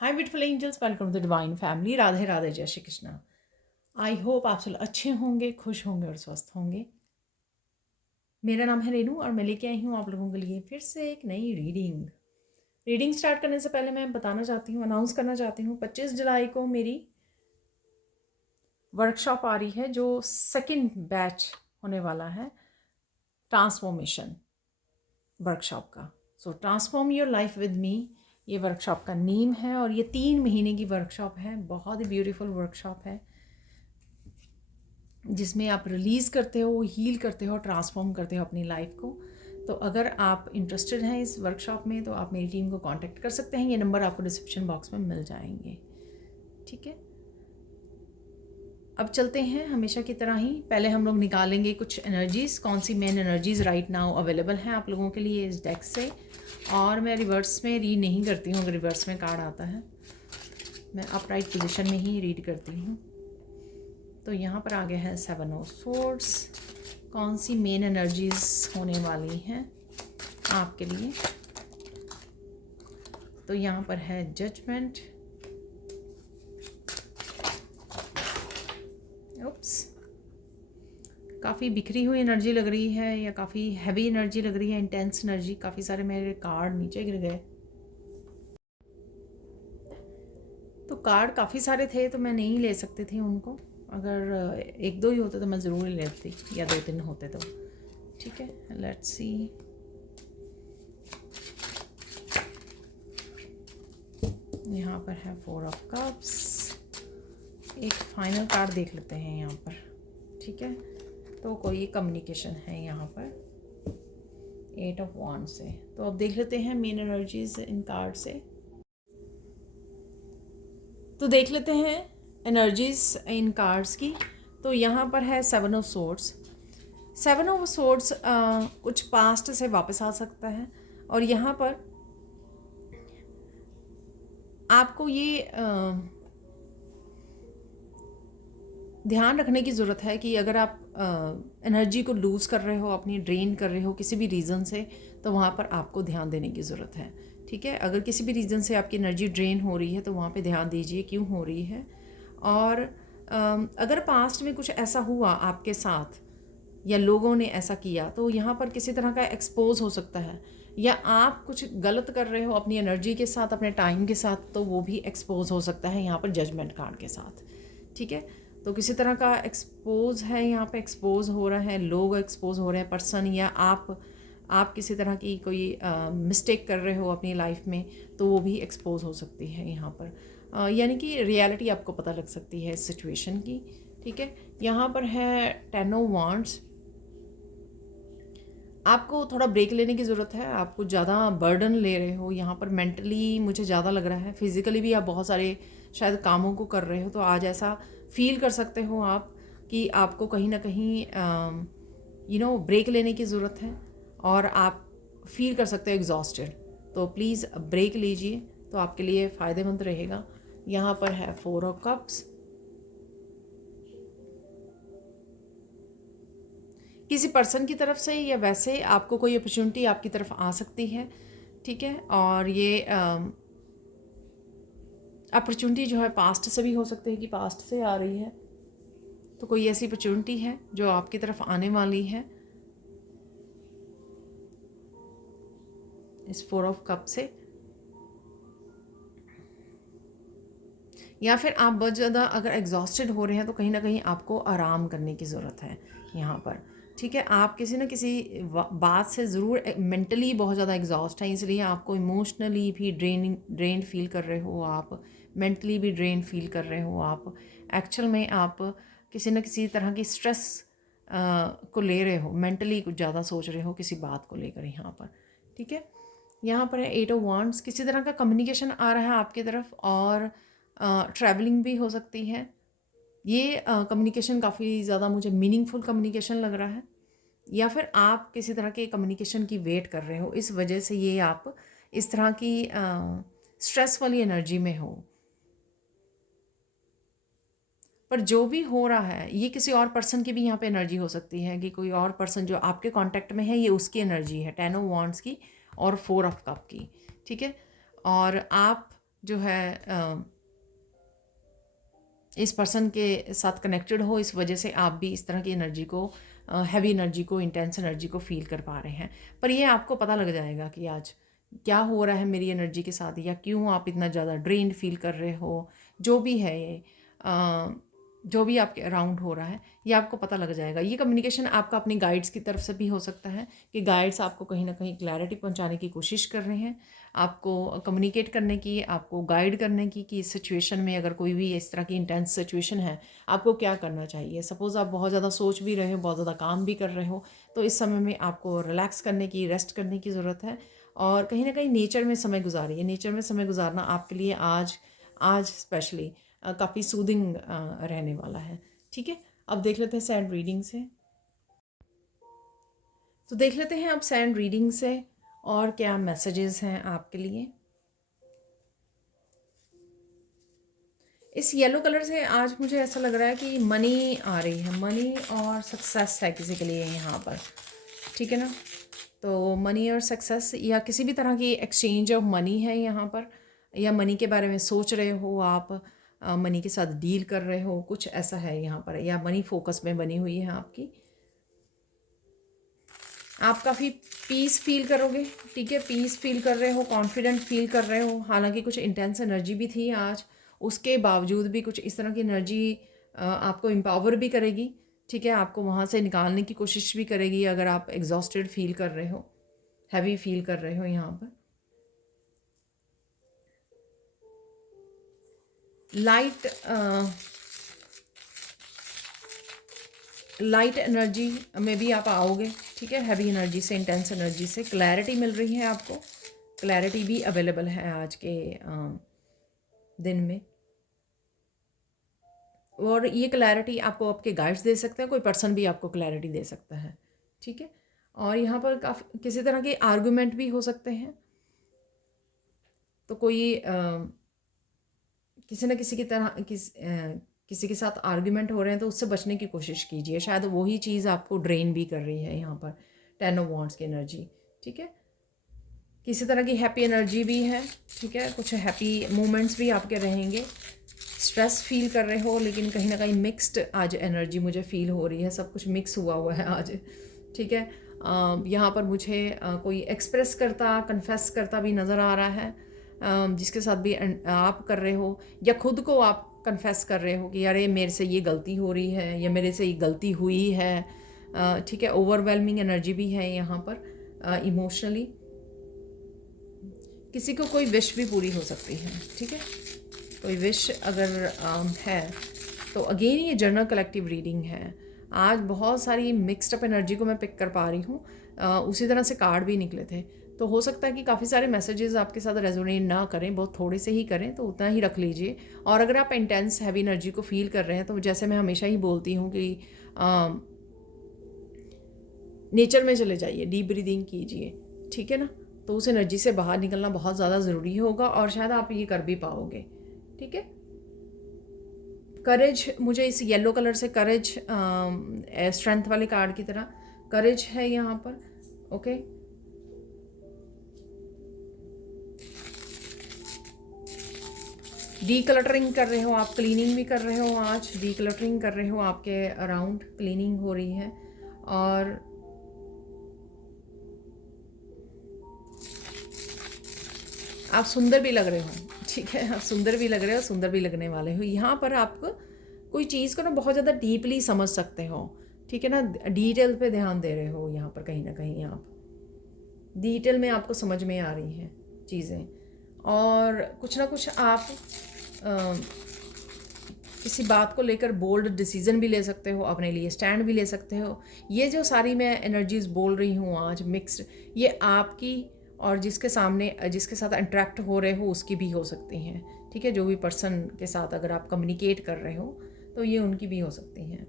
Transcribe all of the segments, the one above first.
Hi beautiful angels, welcome to divine family. Radhe Radhe, जय Shri Krishna. I hope आप सब अच्छे होंगे, खुश होंगे और स्वस्थ होंगे। मेरा नाम है रेनू और मैं लेके आई हूँ आप लोगों के लिए फिर से एक नई रीडिंग स्टार्ट करने से पहले मैं बताना चाहती हूँ, अनाउंस करना चाहती हूँ, 25 जुलाई को मेरी वर्कशॉप आ रही है जो सेकेंड बैच होने वाला है ट्रांसफॉर्मेशन वर्कशॉप का। So transform your life with me, ये वर्कशॉप का नेम है और ये 3 महीने की वर्कशॉप है। बहुत ही ब्यूटीफुल वर्कशॉप है जिसमें आप रिलीज़ करते हो, हील करते हो, ट्रांसफॉर्म करते हो अपनी लाइफ को। तो अगर आप इंटरेस्टेड हैं इस वर्कशॉप में तो आप मेरी टीम को कांटेक्ट कर सकते हैं। ये नंबर आपको डिस्क्रिप्शन बॉक्स में मिल जाएंगे। ठीक है, अब चलते हैं हमेशा की तरह ही। पहले हम लोग निकालेंगे कुछ एनर्जीज़, कौन सी main energies right now available हैं आप लोगों के लिए इस डेक से। और मैं रिवर्स में रीड नहीं करती हूँ, अगर रिवर्स में कार्ड आता है मैं अपराइट पोजीशन में ही रीड करती हूँ। तो यहाँ पर आ गया है 7 ऑफ सोर्ड्स। कौन सी मेन एनर्जीज होने वाली हैं आपके लिए। तो यहाँ पर है जजमेंट, उप्स, काफ़ी बिखरी हुई एनर्जी लग रही है या काफ़ी हैवी एनर्जी लग रही है, इंटेंस एनर्जी। काफ़ी सारे मेरे कार्ड नीचे गिर गए। तो कार्ड काफ़ी सारे थे तो मैं नहीं ले सकती थी उनको। अगर एक दो ही होते तो मैं ज़रूर ले लेती, या 2-3 होते तो। ठीक है, लेट्स सी। यहाँ पर है 4 ऑफ कप्स। एक फाइनल कार्ड देख लेते हैं यहाँ पर। ठीक है, तो कोई कम्युनिकेशन है यहाँ पर 8 ऑफ वॉन्ड से। तो अब देख लेते हैं मेन एनर्जीज इन कार्ड से। तो देख लेते हैं एनर्जीज इन कार्ड्स की। तो यहाँ पर है 7 ऑफ सोर्ड्स। 7 ऑफ सोर्ड्स कुछ पास्ट से वापस आ सकता है और यहाँ पर आपको ये ध्यान रखने की ज़रूरत है कि अगर आप एनर्जी को लूज़ कर रहे हो, अपनी ड्रेन कर रहे हो किसी भी रीज़न से, तो वहाँ पर आपको ध्यान देने की ज़रूरत है। ठीक है, अगर किसी भी रीज़न से आपकी एनर्जी ड्रेन हो रही है तो वहाँ पे ध्यान दीजिए क्यों हो रही है। और अगर पास्ट में कुछ ऐसा हुआ आपके साथ या लोगों ने ऐसा किया तो यहाँ पर किसी तरह का एक्सपोज हो सकता है, या आप कुछ गलत कर रहे हो अपनी एनर्जी के साथ, अपने टाइम के साथ, तो वो भी एक्सपोज हो सकता है यहाँ पर जजमेंट कार्ड के साथ। ठीक है, तो किसी तरह का एक्सपोज है, यहाँ पे एक्सपोज हो रहा है, लोग एक्सपोज हो रहे हैं, पर्सन, या आप किसी तरह की कोई मिस्टेक कर रहे हो अपनी लाइफ में तो वो भी एक्सपोज हो सकती है यहाँ पर। यानी कि रियलिटी आपको पता लग सकती है इस सिचुएशन की। ठीक है, यहाँ पर है 10 ऑफ वांड्स। आपको थोड़ा ब्रेक लेने की ज़रूरत है, आप कुछ ज़्यादा बर्डन ले रहे हो यहाँ पर। मेंटली मुझे ज़्यादा लग रहा है, फिज़िकली भी आप बहुत सारे शायद कामों को कर रहे हो, तो आज ऐसा फील कर सकते हो आप कि आपको कहीं ना कहीं ब्रेक लेने की ज़रूरत है और आप फील कर सकते हो एग्जॉस्टेड। तो प्लीज़ ब्रेक लीजिए, तो आपके लिए फ़ायदेमंद रहेगा। यहाँ पर है 4 ऑफ कप्स। किसी पर्सन की तरफ से या वैसे आपको कोई अपॉर्चुनिटी आपकी तरफ आ सकती है। ठीक है, और ये अपॉर्चुनिटी जो है पास्ट से भी हो सकती है कि पास्ट से आ रही है, तो कोई ऐसी अपॉर्चुनिटी है जो आपकी तरफ आने वाली है इस 4 ऑफ कप से। या फिर आप बहुत ज़्यादा अगर एग्जॉस्टेड हो रहे हैं तो कहीं ना कहीं आपको आराम करने की ज़रूरत है यहाँ पर। ठीक है, आप किसी न किसी बात से ज़रूर मेंटली बहुत ज़्यादा एग्जॉस्ट हैं, इसलिए आपको इमोशनली भी ड्रेन फील कर रहे हो, आप मेंटली भी ड्रेन फील कर रहे हो। आप एक्चुअल में आप किसी न किसी तरह की स्ट्रेस को ले रहे हो, मेंटली कुछ ज़्यादा सोच रहे हो किसी बात को लेकर यहाँ पर। ठीक है, यहाँ पर है 8 ऑफ वांड्स। किसी तरह का कम्युनिकेशन आ रहा है आपकी तरफ और ट्रैवलिंग भी हो सकती है। ये कम्युनिकेशन काफ़ी ज़्यादा मुझे मीनिंगफुल कम्युनिकेशन लग रहा है, या फिर आप किसी तरह के कम्युनिकेशन की वेट कर रहे हो, इस वजह से ये आप इस तरह की स्ट्रेस वाली एनर्जी में हो। पर जो भी हो रहा है ये किसी और पर्सन की भी यहाँ पे एनर्जी हो सकती है कि कोई और पर्सन जो आपके कांटेक्ट में है ये उसकी एनर्जी है 10 ऑफ वांड्स की और 4 ऑफ कप की। ठीक है, और आप जो है इस पर्सन के साथ कनेक्टेड हो, इस वजह से आप भी इस तरह की एनर्जी को, हैवी एनर्जी को, इंटेंस एनर्जी को फील कर पा रहे हैं। पर ये आपको पता लग जाएगा कि आज क्या हो रहा है मेरी एनर्जी के साथ, या क्यों आप इतना ज़्यादा ड्रेन्ड फील कर रहे हो। जो भी है ये, जो भी आपके अराउंड हो रहा है, ये आपको पता लग जाएगा। ये कम्युनिकेशन आपका अपनी गाइड्स की तरफ से भी हो सकता है कि गाइड्स आपको कहीं ना कहीं क्लैरिटी पहुंचाने की कोशिश कर रहे हैं, आपको कम्युनिकेट करने की, आपको गाइड करने की कि इस सिचुएशन में अगर कोई भी इस तरह की इंटेंस सिचुएशन है, आपको क्या करना चाहिए। सपोज़ आप बहुत ज़्यादा सोच भी रहे हो, बहुत ज़्यादा काम भी कर रहे हो, तो इस समय में आपको रिलैक्स करने की, रेस्ट करने की ज़रूरत है। और कहीं ना कहीं नेचर में समय गुजारिए। नेचर में समय गुजारना आपके लिए आज आज स्पेशली काफ़ी सूदिंग रहने वाला है। ठीक है, अब देख लेते हैं सैंड रीडिंग से। तो देख लेते हैं अब सैंड रीडिंग से और क्या मैसेजेस हैं आपके लिए। इस येलो कलर से आज मुझे ऐसा लग रहा है कि मनी आ रही है, मनी और सक्सेस है किसी के लिए यहाँ पर। ठीक है ना, तो मनी और सक्सेस या किसी भी तरह की एक्सचेंज ऑफ मनी है यहाँ पर, या मनी के बारे में सोच रहे हो आप, मनी के साथ डील कर रहे हो, कुछ ऐसा है यहाँ पर, या मनी फोकस में बनी हुई है आपकी। आप काफ़ी पीस फील करोगे। ठीक है, पीस फील कर रहे हो, कॉन्फिडेंट फील कर रहे हो। हालांकि कुछ इंटेंस एनर्जी भी थी आज, उसके बावजूद भी कुछ इस तरह की एनर्जी आपको एम्पावर भी करेगी। ठीक है, आपको वहाँ से निकालने की कोशिश भी करेगी अगर आप एग्जॉस्टेड फील कर रहे हो, हैवी फील कर रहे हो। यहाँ पर लाइट एनर्जी में भी आप आओगे। ठीक है, हैवी एनर्जी से, इंटेंस एनर्जी से क्लैरिटी मिल रही है आपको। क्लैरिटी भी अवेलेबल है आज के दिन में, और ये क्लैरिटी आपको आपके गाइड्स दे सकते हैं, कोई पर्सन भी आपको क्लैरिटी दे सकता है। ठीक है, और यहाँ पर काफ़ी किसी तरह के आर्गूमेंट भी हो सकते हैं। तो कोई किसी न किसी की तरह किसी के साथ आर्ग्यूमेंट हो रहे हैं, तो उससे बचने की कोशिश कीजिए। शायद वही चीज़ आपको ड्रेन भी कर रही है यहाँ पर, 10 ऑफ वॉन्ड्स की एनर्जी। ठीक है, किसी तरह की हैप्पी एनर्जी भी है। ठीक है, कुछ हैप्पी मोमेंट्स भी आपके रहेंगे। स्ट्रेस फील कर रहे हो, लेकिन कहीं ना कहीं मिक्स्ड आज एनर्जी मुझे फील हो रही है, सब कुछ मिक्स हुआ हुआ है आज। ठीक है, यहाँ पर मुझे कोई एक्सप्रेस करता, कन्फेस करता भी नज़र आ रहा है, जिसके साथ भी आप कर रहे हो, या खुद को आप कन्फेस कर रहे हो कि अरे मेरे से ये गलती हो रही है, या मेरे से ये गलती हुई है। ठीक है, ओवरवेलमिंग एनर्जी भी है यहाँ पर इमोशनली। किसी को कोई विश भी पूरी हो सकती है। ठीक है, कोई विश अगर है तो अगेन ये जनरल कलेक्टिव रीडिंग है। आज बहुत सारी मिक्सड अप एनर्जी को मैं पिक कर पा रही हूँ। उसी तरह से कार्ड भी निकले थे, तो हो सकता है कि काफ़ी सारे मैसेजेस आपके साथ रेजोनेट ना करें, बहुत थोड़े से ही करें, तो उतना ही रख लीजिए। और अगर आप इंटेंस हैवी एनर्जी को फील कर रहे हैं, तो जैसे मैं हमेशा ही बोलती हूँ कि नेचर में चले जाइए, डीप ब्रीदिंग कीजिए। ठीक है ना, तो उस एनर्जी से बाहर निकलना बहुत ज़्यादा ज़रूरी होगा, और शायद आप ये कर भी पाओगे। ठीक है, करेज, मुझे इस येलो कलर से करेज, स्ट्रेंथ वाले कार्ड की तरह करेज है यहाँ पर। ओके, डीक्लटरिंग कर रहे हो आप, क्लीनिंग भी कर रहे हो आज, डीक्लटरिंग कर रहे हो, आपके अराउंड क्लीनिंग हो रही है। और आप सुंदर भी लग रहे हो। ठीक है, आप सुंदर भी लग रहे हो, सुंदर भी लगने वाले हो। यहाँ पर आप कोई चीज़ को ना बहुत ज़्यादा डीपली समझ सकते हो। ठीक है ना, डिटेल पे ध्यान दे रहे हो यहाँ पर, कहीं ना कहीं आप डिटेल में आपको समझ में आ रही हैं चीज़ें, और कुछ ना कुछ आप किसी बात को लेकर बोल्ड डिसीजन भी ले सकते हो, अपने लिए स्टैंड भी ले सकते हो। ये जो सारी मैं एनर्जीज बोल रही हूँ आज मिक्स्ड, ये आपकी और जिसके सामने, जिसके साथ इंटरेक्ट हो रहे हो, उसकी भी हो सकती हैं। ठीक है, जो भी पर्सन के साथ अगर आप कम्युनिकेट कर रहे हो, तो ये उनकी भी हो सकती हैं।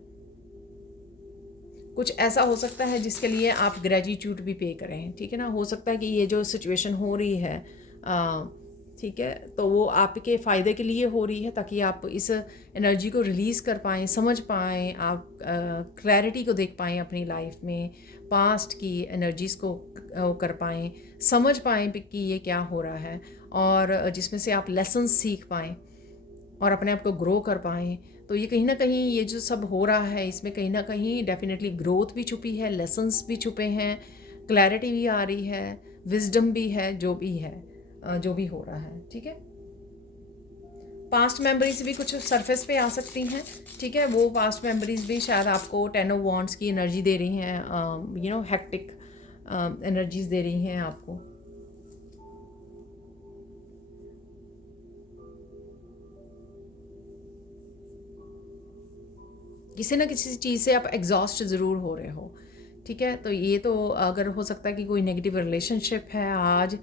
कुछ ऐसा हो सकता है जिसके लिए आप ग्रेटिट्यूड भी पे करें। ठीक है ना, हो सकता है कि ये जो सिचुएशन हो रही है, ठीक है, तो वो आपके फ़ायदे के लिए हो रही है ताकि आप इस एनर्जी को रिलीज़ कर पाएँ, समझ पाएँ, आप क्लैरिटी को देख पाएँ अपनी लाइफ में, पास्ट की एनर्जीज़ को कर पाएँ, समझ पाएँ कि ये क्या हो रहा है, और जिसमें से आप लेसन्स सीख पाएँ और अपने आप को ग्रो कर पाएँ। तो ये कहीं न कहीं ये जो सब हो रहा है, इसमें कहीं न कहीं डेफ़िनेटली ग्रोथ भी छुपी है, लेसन्स भी छुपे हैं, क्लैरिटी भी आ रही है, विज़डम भी है, जो भी है, जो भी हो रहा है, ठीक है। पास्ट मेमोरीज भी कुछ सरफेस पे आ सकती हैं, ठीक है। वो पास्ट मेमोरीज भी शायद आपको 10 ऑफ वांड्स की एनर्जी दे रही हैं, हेक्टिक एनर्जीज दे रही हैं आपको। किसी ना किसी चीज़ से आप एग्जॉस्ट ज़रूर हो रहे हो, ठीक है। तो ये तो अगर हो सकता है कि कोई नेगेटिव रिलेशनशिप है आज,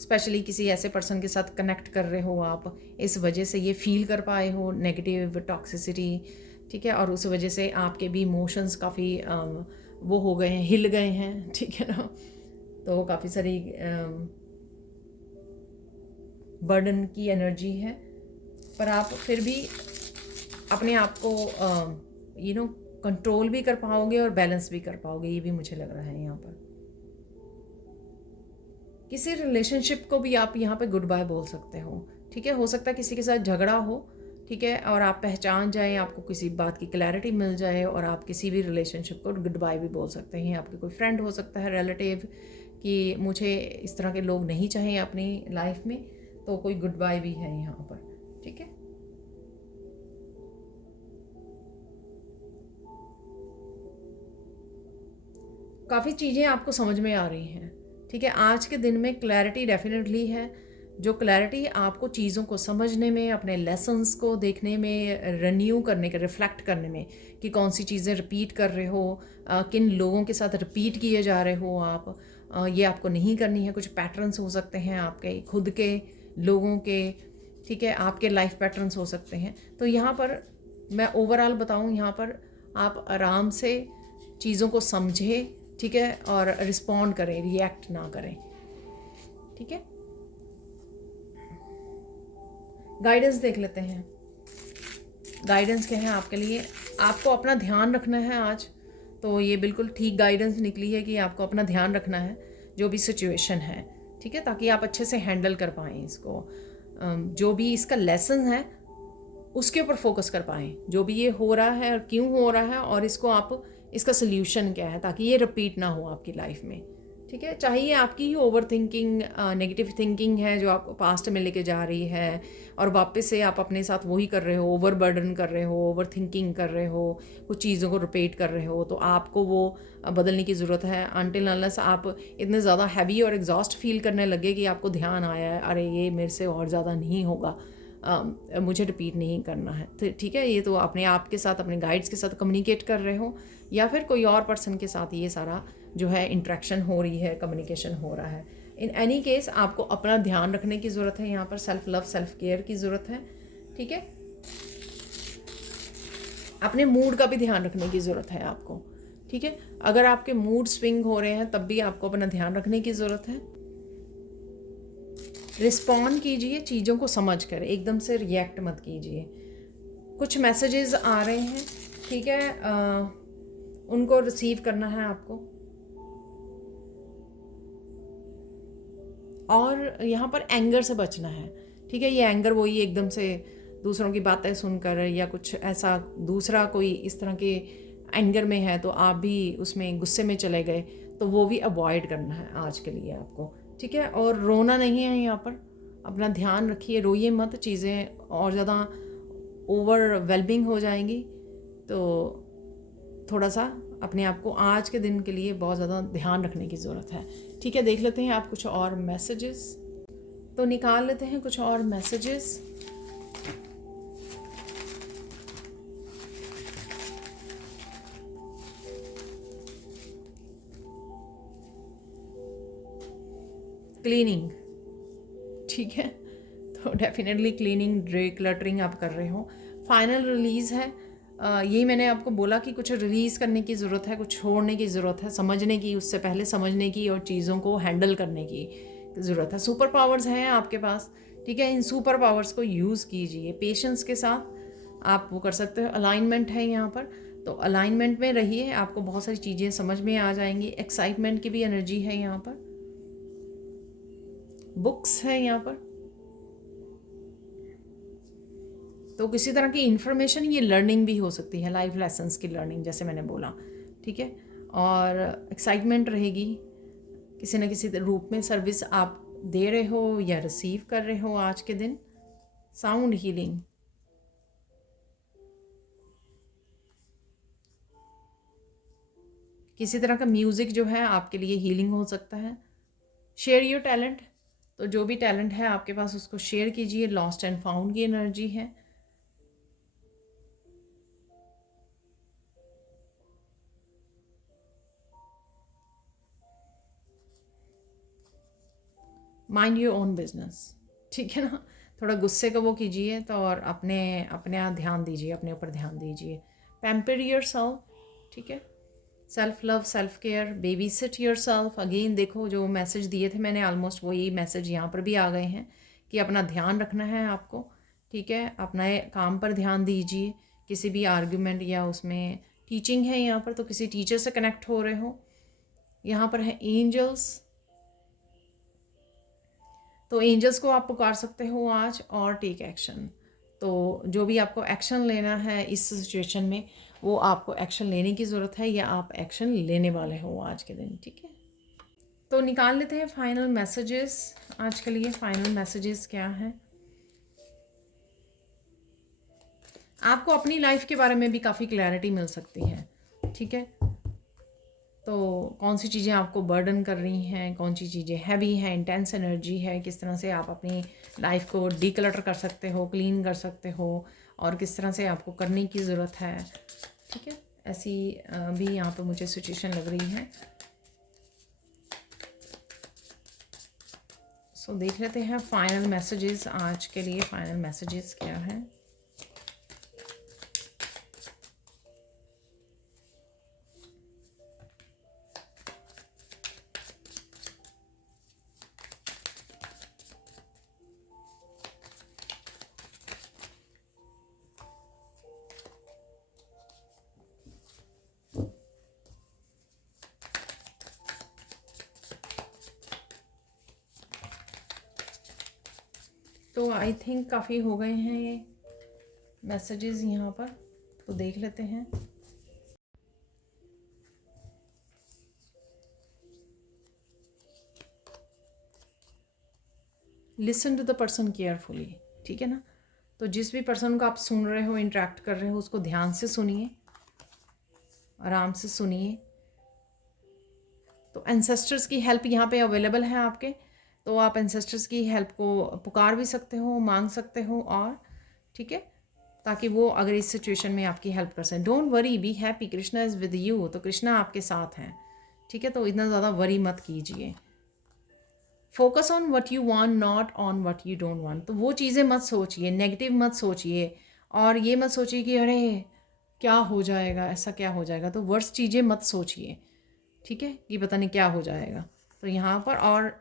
स्पेशली किसी ऐसे पर्सन के साथ कनेक्ट कर रहे हो आप, इस वजह से ये फील कर पाए हो नेगेटिव टॉक्सिसिटी, ठीक है। और उस वजह से आपके भी इमोशंस काफ़ी वो हो गए हैं, हिल गए हैं, ठीक है ना। तो काफ़ी सारी बर्डन की एनर्जी है, पर आप फिर भी अपने आप को कंट्रोल भी कर पाओगे और बैलेंस भी कर पाओगे, ये भी मुझे लग रहा है यहाँ पर। किसी रिलेशनशिप को भी आप यहाँ पे गुड बाय बोल सकते हो, ठीक है। हो सकता है किसी के साथ झगड़ा हो, ठीक है, और आप पहचान जाएं, आपको किसी बात की क्लैरिटी मिल जाए और आप किसी भी रिलेशनशिप को गुड बाय भी बोल सकते हैं। आपके कोई फ्रेंड हो सकता है, रिलेटिव, कि मुझे इस तरह के लोग नहीं चाहिए अपनी लाइफ में, तो कोई गुड बाय भी है यहाँ पर, ठीक है। काफ़ी चीज़ें आपको समझ में आ रही हैं, ठीक है। आज के दिन में क्लैरिटी डेफिनेटली है, जो क्लैरिटी आपको चीज़ों को समझने में, अपने लेसन्स को देखने में, रिन्यू करने के, रिफ्लेक्ट करने में, कि कौन सी चीज़ें रिपीट कर रहे हो, किन लोगों के साथ रिपीट किए जा रहे हो आप, ये आपको नहीं करनी है। कुछ पैटर्न्स हो सकते हैं आपके खुद के, लोगों के, ठीक है, आपके लाइफ पैटर्न्स हो सकते हैं। तो यहाँ पर मैं ओवरऑल बताऊँ, यहाँ पर आप आराम से चीज़ों को समझें, ठीक है, और रिस्पॉन्ड करें, रिएक्ट ना करें, ठीक है। गाइडेंस देख लेते हैं। गाइडेंस क्या है आपके लिए? आपको अपना ध्यान रखना है आज, तो ये बिल्कुल ठीक गाइडेंस निकली है कि आपको अपना ध्यान रखना है जो भी सिचुएशन है, ठीक है, ताकि आप अच्छे से हैंडल कर पाएँ इसको। जो भी इसका लेसन है उसके ऊपर फोकस कर पाएँ, जो भी ये हो रहा है और क्यों हो रहा है, और इसको आप, इसका सल्यूशन क्या है, ताकि ये रिपीट ना हो आपकी लाइफ में, ठीक है। चाहे ये आपकी ही ओवर थिंकिंग, नेगेटिव थिंकिंग है जो आपको पास्ट में लेके जा रही है, और वापस से आप अपने साथ वही कर रहे हो, ओवर बर्डन कर रहे हो, ओवर थिंकिंग कर रहे हो, कुछ चीज़ों को रिपीट कर रहे हो, तो आपको वो बदलने की ज़रूरत है। अनटिल अनलेस आप इतने ज़्यादा हैवी और एग्जॉस्ट फील करने लगे कि आपको ध्यान आया है, अरे ये मेरे से और ज़्यादा नहीं होगा, मुझे रिपीट नहीं करना है, तो ठीक है। ये तो अपने आप के साथ, अपने गाइड्स के साथ कम्युनिकेट कर रहे हो, या फिर कोई और पर्सन के साथ ये सारा जो है इंट्रैक्शन हो रही है, कम्युनिकेशन हो रहा है। इन एनी केस आपको अपना ध्यान रखने की ज़रूरत है, यहाँ पर सेल्फ लव, सेल्फ केयर की ज़रूरत है, ठीक है। अपने मूड का भी ध्यान रखने की ज़रूरत है आपको, ठीक है। अगर आपके मूड स्विंग हो रहे हैं तब भी आपको अपना ध्यान रखने की ज़रूरत है। रिस्पॉन्ड कीजिए चीज़ों को समझ कर, एकदम से रिएक्ट मत कीजिए। कुछ मैसेजेस आ रहे हैं, ठीक है, उनको रिसीव करना है आपको। और यहाँ पर एंगर से बचना है, ठीक है। ये एंगर वही एकदम से दूसरों की बातें सुनकर, या कुछ ऐसा दूसरा कोई इस तरह के एंगर में है तो आप भी उसमें गुस्से में चले गए, तो वो भी अवॉइड करना है आज के लिए आपको, ठीक है। और रोना नहीं है यहाँ पर, अपना ध्यान रखिए, रोइए मत, चीज़ें और ज़्यादा ओवरवेलमिंग हो जाएंगी। तो थोड़ा सा अपने आप को आज के दिन के लिए बहुत ज़्यादा ध्यान रखने की ज़रूरत है, ठीक है। देख लेते हैं आप कुछ और मैसेजेस, तो निकाल लेते हैं कुछ और मैसेजेस। क्लीनिंग, ठीक है, तो डेफिनेटली क्लीनिंग, डिक्लटरिंग आप कर रहे हो। फाइनल रिलीज़ है, यही मैंने आपको बोला कि कुछ रिलीज़ करने की ज़रूरत है, कुछ छोड़ने की ज़रूरत है, समझने की, उससे पहले समझने की, और चीज़ों को हैंडल करने की ज़रूरत है। सुपर पावर्स हैं आपके पास, ठीक है। इन सुपर पावर्स को यूज़ कीजिए पेशेंस के साथ, आप वो कर सकते हो। अलाइनमेंट है यहाँ पर, तो अलाइनमेंट में रहिए, आपको बहुत सारी चीज़ें समझ में आ जाएंगी। एक्साइटमेंट की भी एनर्जी है यहाँ पर, बुक्स है यहाँ पर, तो किसी तरह की इंफॉर्मेशन, ये लर्निंग भी हो सकती है, लाइफ लेसन्स की लर्निंग जैसे मैंने बोला, ठीक है। और एक्साइटमेंट रहेगी, किसी न किसी रूप में सर्विस आप दे रहे हो या रिसीव कर रहे हो आज के दिन। साउंड हीलिंग, किसी तरह का म्यूज़िक जो है आपके लिए हीलिंग हो सकता है। शेयर योर टैलेंट, तो जो भी टैलेंट है आपके पास उसको शेयर कीजिए। लॉस्ट एंड फाउंड की एनर्जी है। माइंड योर ओन बिजनेस, ठीक है ना। थोड़ा गुस्से का वो कीजिए तो, और अपने अपने यहाँ ध्यान दीजिए, अपने ऊपर ध्यान दीजिए। पैम्पर योर सेल्फ, ठीक है। Self love, self care, baby sit yourself. Again देखो जो मैसेज दिए थे मैंने, ऑलमोस्ट वही मैसेज यहाँ पर भी आ गए हैं कि अपना ध्यान रखना है आपको, ठीक है। अपना काम पर ध्यान दीजिए। किसी भी आर्ग्यूमेंट या उसमें टीचिंग है यहाँ पर, तो किसी टीचर से कनेक्ट हो रहे हो। यहाँ पर है एंजल्स, तो एंजल्स को आप पुकार सकते हो आज और टेक एक्शन। तो जो भी आपको एक्शन लेना है इस सिचुएशन में, वो आपको एक्शन लेने की ज़रूरत है या आप एक्शन लेने वाले हो आज के दिन, ठीक है। तो निकाल लेते हैं फाइनल मैसेजेस आज के लिए। फाइनल मैसेजेस क्या हैं? आपको अपनी लाइफ के बारे में भी काफ़ी क्लैरिटी मिल सकती है, ठीक है। तो कौन सी चीज़ें आपको बर्डन कर रही हैं, कौन सी चीज़ें हैवी हैं, इंटेंस एनर्जी है, किस तरह से आप अपनी लाइफ को डीक्लटर कर सकते हो, क्लीन कर सकते हो, और किस तरह से आपको करने की ज़रूरत है, ठीक है। ऐसी भी यहाँ पे मुझे सिचुएशन लग रही है। सो देख लेते हैं फाइनल मैसेजेस आज के लिए। फाइनल मैसेजेस क्या है? तो आई थिंक काफ़ी हो गए हैं ये मैसेजेस यहाँ पर, तो देख लेते हैं। Listen to the person carefully, ठीक है ना। तो जिस भी पर्सन को आप सुन रहे हो, इंटरेक्ट कर रहे हो, उसको ध्यान से सुनिए, आराम से सुनिए। तो एंसेस्टर्स की हेल्प यहाँ पे अवेलेबल है आपके, तो आप एंसेस्टर्स की हेल्प को पुकार भी सकते हो, मांग सकते हो, और ठीक है, ताकि वो अगर इस सिचुएशन में आपकी हेल्प कर सकें। Don't worry, be happy, Krishna is with you. तो कृष्णा आपके साथ हैं, ठीक है। तो इतना ज़्यादा वरी मत कीजिए। Focus on what you want, not on what you don't want. तो वो चीज़ें मत सोचिए, नेगेटिव मत सोचिए, और ये मत सोचिए कि अरे क्या हो जाएगा, ऐसा क्या हो जाएगा। तो वर्स्ट चीज़ें मत सोचिए, ठीक है, कि पता नहीं क्या हो जाएगा। तो यहाँ पर और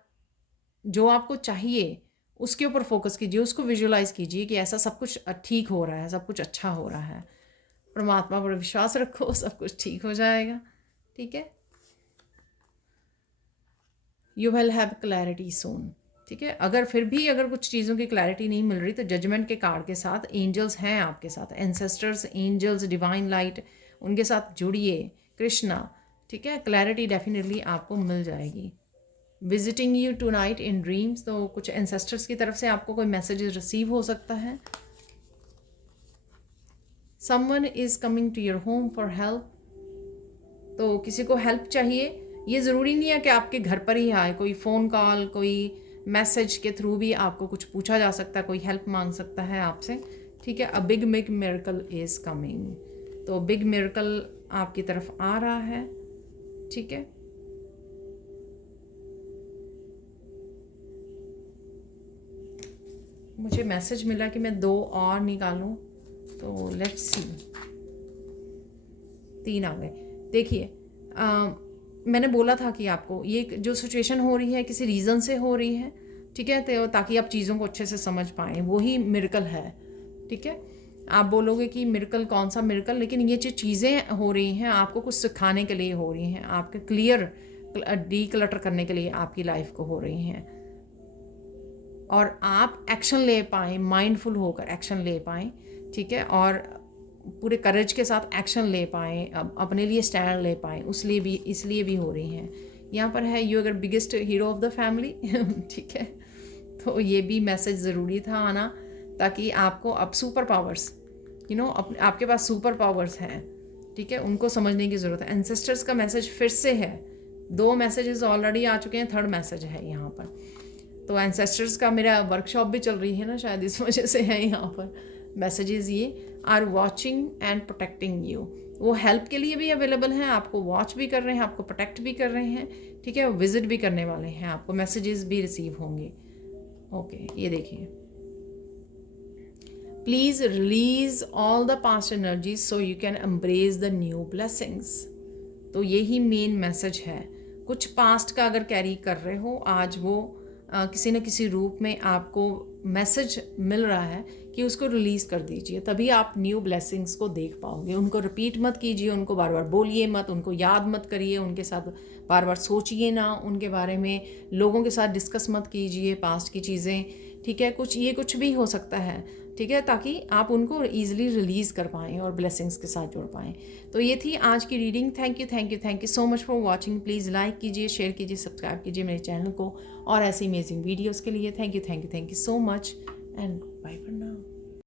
जो आपको चाहिए उसके ऊपर फोकस कीजिए, उसको विजुलाइज कीजिए कि ऐसा सब कुछ ठीक हो रहा है, सब कुछ अच्छा हो रहा है। परमात्मा पर विश्वास रखो, सब कुछ ठीक हो जाएगा, ठीक है। यू विल हैव क्लैरिटी सून, ठीक है। अगर फिर भी अगर कुछ चीज़ों की क्लैरिटी नहीं मिल रही, तो जजमेंट के कार्ड के साथ एंजल्स हैं आपके साथ, एंसेस्टर्स, एंजल्स, डिवाइन लाइट, उनके साथ जुड़िए, कृष्णा, ठीक है। क्लैरिटी डेफिनेटली आपको मिल जाएगी। Visiting you tonight in dreams, तो कुछ एंसेस्टर्स की तरफ से आपको कोई मैसेज रिसीव हो सकता है। Someone is coming to your home for help, तो किसी को हेल्प चाहिए। ये ज़रूरी नहीं है कि आपके घर पर ही आए, कोई फ़ोन कॉल, कोई मैसेज के थ्रू भी आपको कुछ पूछा जा सकता है, कोई हेल्प मांग सकता है आपसे, ठीक है। A big miracle is coming, तो बिग मिरेकल आपकी तरफ आ रहा है, ठीक है। मुझे मैसेज मिला कि मैं 2 और निकालूं, तो लेट्स सी। 3 आ गए। देखिए, मैंने बोला था कि आपको ये जो सिचुएशन हो रही है किसी रीज़न से हो रही है, ठीक है, तो ताकि आप चीज़ों को अच्छे से समझ पाएँ, वही मिरेकल है। ठीक है, आप बोलोगे कि मिरेकल कौन सा मिरेकल, लेकिन ये जो चीज़ें हो रही हैं आपको कुछ सिखाने के लिए हो रही हैं, आपके क्लियर डीक्लटर करने के लिए आपकी लाइफ को हो रही हैं, और आप एक्शन ले पाएँ, माइंडफुल होकर एक्शन ले पाएँ। ठीक है, और पूरे करेज के साथ एक्शन ले पाएँ, अपने लिए स्टैंड ले पाएँ, इसलिए भी हो रही हैं। यहाँ पर है यू अगर biggest hero of the family. ठीक है, तो ये भी मैसेज ज़रूरी था आना, ताकि आपको अब सुपर पावर्स आपके पास सुपर पावर्स हैं। ठीक है, उनको समझने की ज़रूरत है। एंसेस्टर्स का मैसेज फिर से है, 2 मैसेजेस ऑलरेडी आ चुके हैं, 3rd मैसेज है यहाँ पर। तो एंसेस्टर्स का मेरा वर्कशॉप भी चल रही है ना, शायद इस वजह से है यहाँ पर मैसेजेस। ये are watching and protecting you, वो हेल्प के लिए भी अवेलेबल हैं, आपको वॉच भी कर रहे हैं, आपको प्रोटेक्ट भी कर रहे हैं। ठीक है, विजिट भी करने वाले हैं, आपको मैसेजेस भी रिसीव होंगे। ओके, ये देखिए, please release all the past energies so you can embrace the new blessings. तो यही मेन मैसेज है। कुछ पास्ट का अगर कैरी कर रहे हो, आज वो किसी न किसी रूप में आपको मैसेज मिल रहा है कि उसको रिलीज़ कर दीजिए, तभी आप न्यू ब्लेसिंग्स को देख पाओगे। उनको रिपीट मत कीजिए, उनको बार बार बोलिए मत, उनको याद मत करिए, उनके साथ बार बार सोचिए ना, उनके बारे में लोगों के साथ डिस्कस मत कीजिए पास्ट की चीज़ें। ठीक है, कुछ भी हो सकता है। ठीक है, ताकि आप उनको ईजिली रिलीज़ कर पाएँ और ब्लेसिंग्स के साथ जुड़ पाएँ। तो ये थी आज की reading. Thank you so much for watching. Please like कीजिए, शेयर कीजिए, सब्सक्राइब कीजिए मेरे चैनल को और ऐसे अमेजिंग वीडियोज़ के लिए। Thank you so much and bye for now.